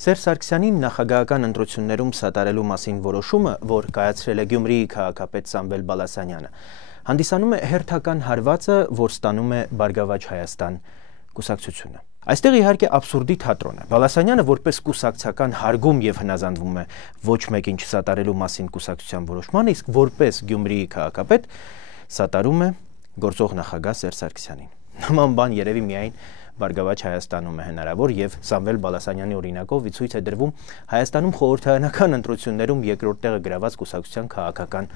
Սերժ Սարգսյանին նախագահական ընտրություններում սատարելու մասին որոշումը, որ կայացրել է Գյումրիի քաղաքապետ Սամվել Բալասանյանը, հանդիսանում է հերթական հարվածը, որ ստանում է Բարգավաճ Հայաստան կուսակցությունը։ Այստեղ իհարկե աբսուրդի թատրոն է։ Բալասանյանը որպես կուսակցական հարգում եւ հնազանդվում է ոչ մեկին չսատարելու մասին կուսակցության որոշմանը, իսկ որպես Գյումրիի քաղաքապետ սատարում է գործող նախագահ Սերժ Սարգսյանին։ Նման բան երևի միայն Բարգավաճ Հայաստանում է հնարավոր եւ Սամվել Բալասանյանի օրինակով ցույց է դրվում Հայաստանում խորհրդարանական ընտրություններում երկրորդ տեղը գրաված կուսակցության քաղաքական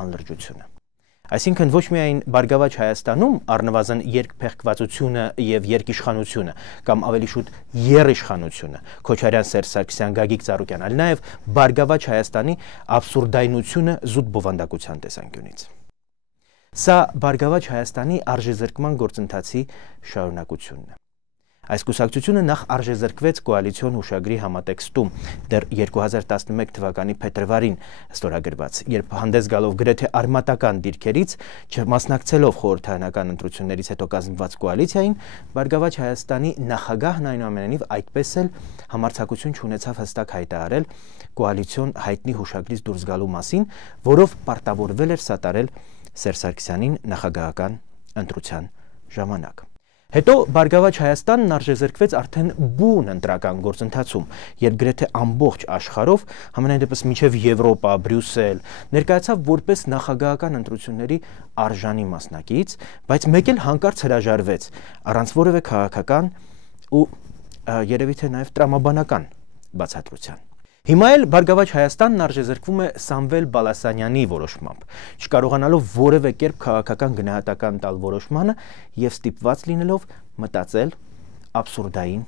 անլրջությունը։ Այսինքն ոչ միայն Բարգավաճ Հայաստանում առնվազն երկփեղկվածությունը եւ երկիշխանությունը կամ ավելի շուտ երիշխանությունը Քոչարյան Սերժ Սարգսյան Գագիկ Ծառուկյան, այլ նաեւ Բարգավաճ Հայաստանի աբսուրդայնությունը զուտ բովանդակության տեսանկյունից։ Սա Բարգավաճ Հայաստանի արժեզրկման գործընթացի շարունակությունն է։ Այս կուսակցությունը նախ արժեզրկվեց կոալիցիոն հուշագրի համատեքստում դեռ 2011 թվականի փետրվարին ստորագրված, երբ հանդես գալով գրեթե արմատական դիրքերից, չմասնակցելով խորհրդարանական ընտրություններից հետո կազմված կոալիցիային, Բարգավաճ Հայաստանի նախագահն այնուամենայնիվ այդպես էլ համարձակություն չունեցավ հստակ հայտարարել կոալիցիոն հայտնի հուշագրից դուրս գալու մասին, որով պարտավորվել էր սատարել Սերժ Սարգսյանին նախագահական ընտրության ժամանակ։ Հետո Բարգավաճ Հայաստանն արժեզրկվեց արդեն բուն ընտրական գործընթացում, երբ գրեթե ամբողջ աշխարհով, համենայն դեպս մինչև Եվրոպա, Բրյուսել, ներկայացավ որպես նախագահական ընտրությունների արժանի մասնակից, բայց մեկ էլ հանկարծ հրաժարվեց առանց որևէ քաղաքական ու երևի թե նաև տրամաբանական բացատրության։ Հիմա էլ Բարգավաճ Հայաստանն արժեզրկվում է Սամվել Բալասանյանի որոշմամբ, չկարողանալով որևէ կերպ քաղաքական գնահատական տալ որոշմանը եւ ստիպված լինելով մտածել աբսուրդային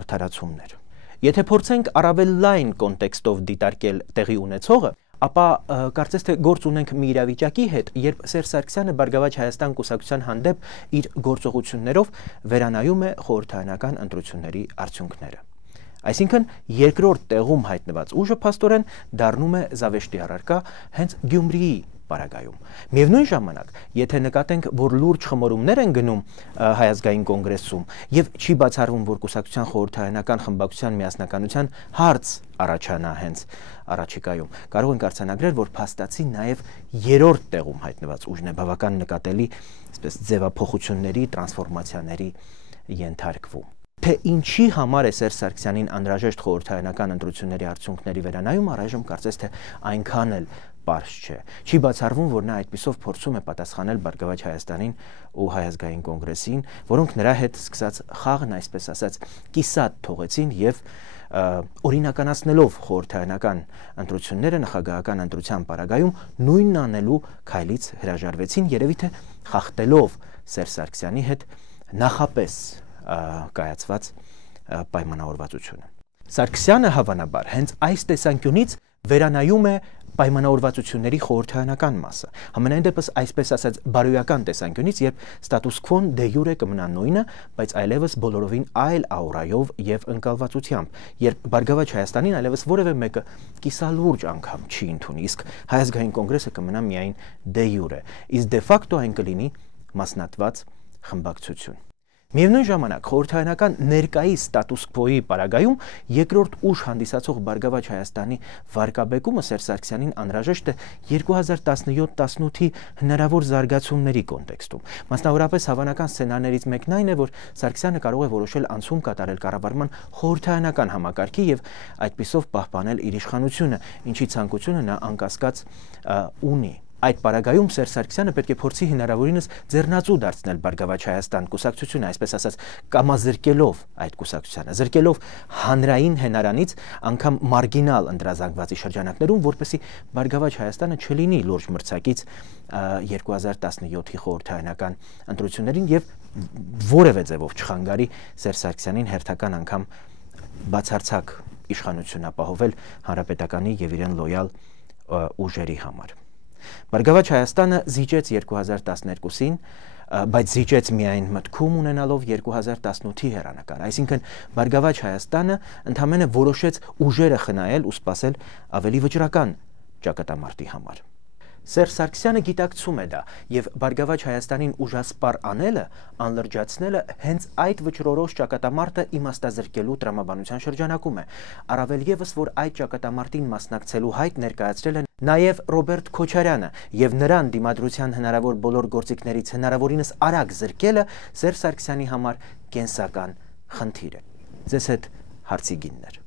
արդարացումներ։ Եթե փորձենք առավել լայն կոնտեքստով դիտարկել տեղի ունեցողը, ապա կարծես թե գործ ունենք մի իրավիճակի հետ, երբ Սերժ Սարգսյանը Բարգավաճ Հայաստան կուսակցության հանդեպ իր գործողություններով վերանայում է խորհրդարանական ընտրությունների արդյունքները։ Այսինքն երկրորդ տեղում հայտնված ուժը փաստորեն դառնում է զավեշտի առարկա հենց Գյումրիի պարագայում։ Միևնույն ժամանակ, եթե նկատենք, որ լուրջ խմորումներ են գնում Հայ ազգային կոնգրեսում եւ չի բացառվում, որ կուսակցության խորհրդարանական խմբակցության միասնականության հարց առաջանա հենց առաջիկայում, կարող ենք արձանագրել, որ փաստացի նաեւ երրորդ տեղում հայտնված ուժն է բավական նկատելի, այսպես ձևափոխությունների, տրանսֆորմացիաների ենթարկվում։ Թե ինչի համար է Սերժ Սարգսյանին անհրաժեշտ խորհրդարանական ընտրությունների արդյունքների վերանայում, առայժմ կարծես թե այնքան էլ պարզ չէ։ Չի բացառվում, որ նա այդպիսով փորձում է պատասխանել Բարգավաճ Հայաստանին ու Հայ ազգային կոնգրեսին, որոնք նրա հետ սկսած խաղն, այսպես ասած, կիսատ թողեցին եւ օրինականացնելով խորհրդարանական ընտրությունները նախագահական ընտրության պարագայում նույնն անելու քայլից հրաժարվեցին, երևի թե խախտելով Սերժ Սարգսյանի հետ նախապես կայացված պայմանավորվածությունը։ Սարգսյանը հավանաբար հենց այս տեսանկյունից վերանայում է պայմանավորվածությունների խորհրդարանական մասը։ Համենայն դեպս այսպես ասած բարոյական տեսանկյունից, երբ ստատուս քվոն դե յուրե կմնա նույնը, բայց այլևս բոլորովին այլ աուրայով եւ ընկալվածությամբ, երբ Բարգավաճ Հայաստանին այլևս որևէ մեկը կիսալուրջ անգամ չի ընդունի, իսկ Հայ ազգային կոնգրեսը կմնա միայն դե յուրե, իսկ դե ֆակտո այն կլինի մասնատված խմբակցություն։ Միևնույն ժամանակ խորհրդարանական ներկայիս ստատուս քվոյի պարագայում երկրորդ ուժ հանդիսացող Բարգավաճ Հայաստանի վարկաբեկումը Սերժ Սարգսյանին անհրաժեշտ է 2017-18-ի հնարավոր զարգացումների կոնտեքստում։ Մասնավորապես հավանական սցենարներից մեկն այն է, որ Սարգսյանը կարող է որոշել անցում կատարել կառավարման խորհրդարանական համակարգի եւ այդպիսով պահպանել իր իշխանությունը, ինչի ցանկությունը նա անկասկած ունի։ Այդ պարագայում Սերժ Սարգսյանը պետք է փորձի հնարավորինս ձեռնածու դարձնել Բարգավաճ Հայաստան կուսակցությունը, այսպես ասած, կամազրկելով այդ կուսակցությանը, զրկելով հանրային հենարանից անգամ մարգինալ ընդրազանգվածի շրջանակներում, որպեսզի Բարգավաճ Հայաստանը չլինի լուրջ մրցակից 2017-ի խորհրդարանական ընտրություններին եւ որևէ ձևով չխանգարի Սերժ Սարգսյանին հերթական անգամ բացարձակ իշխանություն ապահովել հանրապետականի եւ իրեն լոյալ ուժերի համար։ Բարգավաճ Հայաստանը զիջեց 2012-ին, բայց զիջեց միայն մտքում ունենալով 2018-ի հեռանկար, այսինքն Բարգավաճ Հայաստանը ընդամենը որոշեց ուժերը խնայել ու սպասել ավելի վճռական ճակատամարտի համար։ Սերժ Սարգսյանը գիտակցում է դա եւ Բարգավաճ Հայաստանին ուժասպառ անելը, անլրջացնելը հենց այդ վճռորոշ ճակատամարտը իմաստազրկելու տրամաբանության շրջանակում է։ Առավել եւս, որ այդ ճակատամարտին մասնակցելու հայտ ներկայացրել է նաեւ Ռոբերտ Քոչարյանը եւ նրան դիմադրության հնարավոր բոլոր գործիքներից հնարավորինս արագ զրկելը Սերժ Սարգսյանի համար կենսական խնդիր է։ Ձեզ հետ հարցի գիններ։